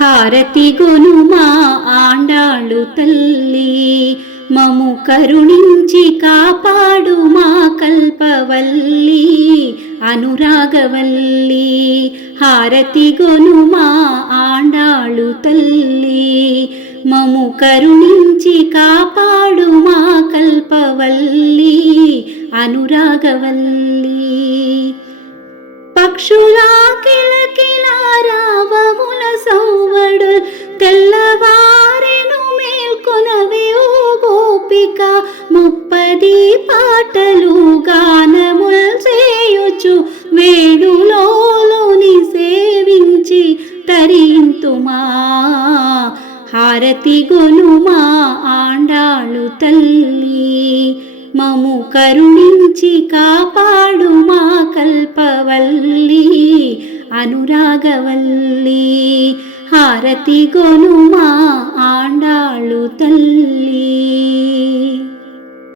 హారతి గొనుమా ఆండాళ్ళు తల్లి, మము కరుణించి కాపాడు మా కల్పవల్లి అనురాగవల్లి. హారతి గొనుమా ఆండాళ్ళు తల్లి, మము కరుణించి కాపాడు మా కల్పవల్లి అనురాగవల్లి. పక్షులా కిలకిలా రావముల సౌవడు తెల్లవారెను మేల్కొనవే ఓ గోపిక, ముప్పది పాటలు గానముల్ చేయుచు వేణులోని సేవించి తరింతుమా. హారతి గొనుమా ఆండాళ్ళు తల్లి, మము కరుణించి కాపాడు మా కల్పవల్లి అనురాగవల్లి. హారతి గొనుమా